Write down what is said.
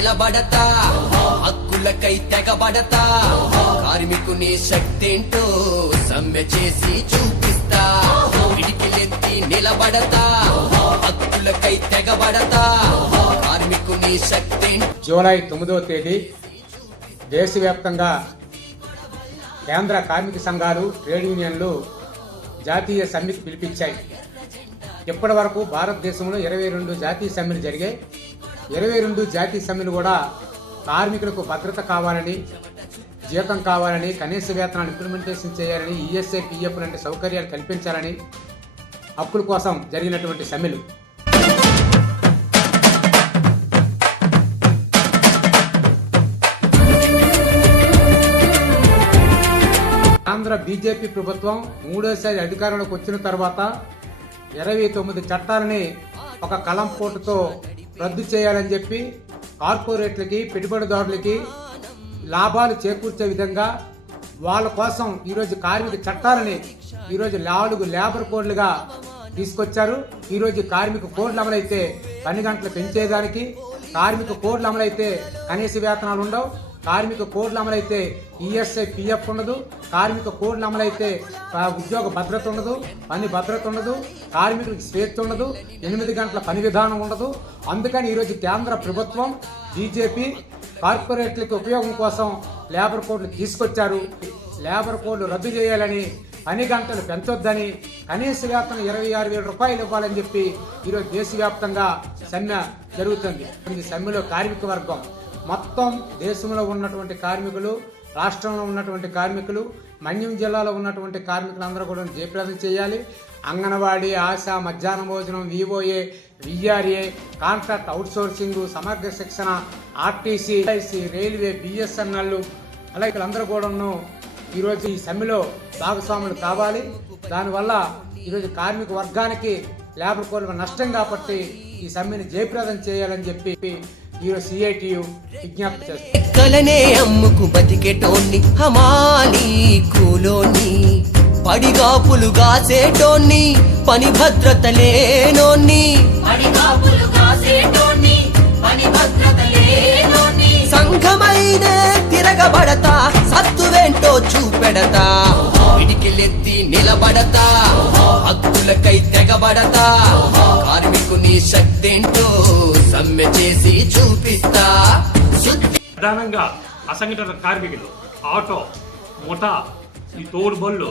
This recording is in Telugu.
నిలబడతా, హక్కులకై తెగబడతా, కార్మికుని శక్తేంటో సమ్మె చేసి చూపిస్తా, పిడికిలెత్తి నిలబడతా, హక్కులకై తెగబడతా, కార్మికుని శక్తేంటో. జూలై 9వ తేదీ దేశవ్యాప్తంగా కేంద్ర కార్మిక సంఘాలు, ట్రేడ్ యూనియన్లు జాతీయ సమ్మెకు పిలిపించాయి. ఇప్పటి వరకు భారతదేశంలో 22 జాతీయ సమ్మెలు జరిగాయి. 22 జాతీయ సమ్మెలు కూడా కార్మికులకు భద్రత కావాలని, జీతం కావాలని, కనీస వేతనాన్ని ఇంప్లిమెంటేషన్ చేయాలని, ఈఎస్ఐ, పిఎఫ్ లాంటి సౌకర్యాలు కల్పించాలని హక్కుల కోసం జరిగినటువంటి సమ్మెలు. ఆంధ్ర బీజేపీ ప్రభుత్వం మూడోసారి అధికారంలోకి వచ్చిన తర్వాత 29 చట్టాలని ఒక కలంపోటుతో రద్దు చేయాలని చెప్పి కార్పొరేట్లకి, పెట్టుబడిదారులకి లాభాలు చేకూర్చే విధంగా వాళ్ళ కోసం ఈరోజు కార్మిక చట్టాలని ఈరోజు 4 లేబర్ కోడ్లుగా తీసుకొచ్చారు. ఈరోజు కార్మిక కోడ్లు అమలైతే 12 గంటలు పెంచేదానికి, కార్మిక కోడ్లు అమలైతే కనీస వేతనాలు ఉండవు, కార్మిక కోడ్లు అమలైతే ఈఎస్ఐ, పిఎఫ్ ఉండదు, కార్మిక కోడ్లు అమలైతే ఉద్యోగ భద్రత ఉండదు, పని భద్రత ఉండదు, కార్మికులకు స్వేచ్ఛ ఉండదు, 8 గంటల పని విధానం ఉండదు. అందుకని ఈరోజు కేంద్ర ప్రభుత్వం, బీజేపీ కార్పొరేట్లకి ఉపయోగం కోసం లేబర్ కోడ్లు తీసుకొచ్చారు. లేబర్ కోడ్లు రద్దు చేయాలని, పని గంటలు పెంచొద్దని, కనీస వేతనం 26,000 రూపాయలు ఇవ్వాలని చెప్పి ఈరోజు దేశవ్యాప్తంగా సమ్మె జరుగుతుంది. ఈ సమ్మెలో కార్మిక వర్గం మొత్తం దేశంలో ఉన్నటువంటి కార్మికులు, రాష్ట్రంలో ఉన్నటువంటి కార్మికులు, మన్యం జిల్లాలో ఉన్నటువంటి కార్మికులందరూ కూడా జయప్రదం చేయాలి. అంగన్వాడీ, ఆశా, మధ్యాహ్న భోజనం, విఓఏ, విఆర్ఏ, కాంట్రాక్ట్ అవుట్సోర్సింగ్, సమగ్ర శిక్షణ, ఆర్టీసీ, రైల్వే, బిఎస్ఎన్ఎల్ అలాగే వీళ్ళందరూ కూడాను ఈరోజు ఈ సమ్మెలో భాగస్వాములు కావాలి. దానివల్ల ఈరోజు కార్మిక వర్గానికి లేబర్ కోడ్ల నష్టం కాబట్టి ఈ సమ్మెని జయప్రదం చేయాలని చెప్పి ఈరోజు సిఐటియు విజ్ఞప్తి చేస్తుంది. అమ్ముకు బతికేటోన్ని, హమాలి కూలోని, పడిగాపులు గాసేటోన్ని, పని భద్రత లేనోన్ని, సంఘమైనే తిరగబడతా, సత్తువేంటో చూపెడతా, పిడికిలెత్తి నిలబడతా, హక్కులకై తెగబడతా, కార్మికుని శక్తేంటో సమ్మె చేసి చూపిస్తా. ప్రధానంగా అసంఘటిత కార్మికులు, ఆటో, ముఠా, ఈ తోడు బళ్ళు,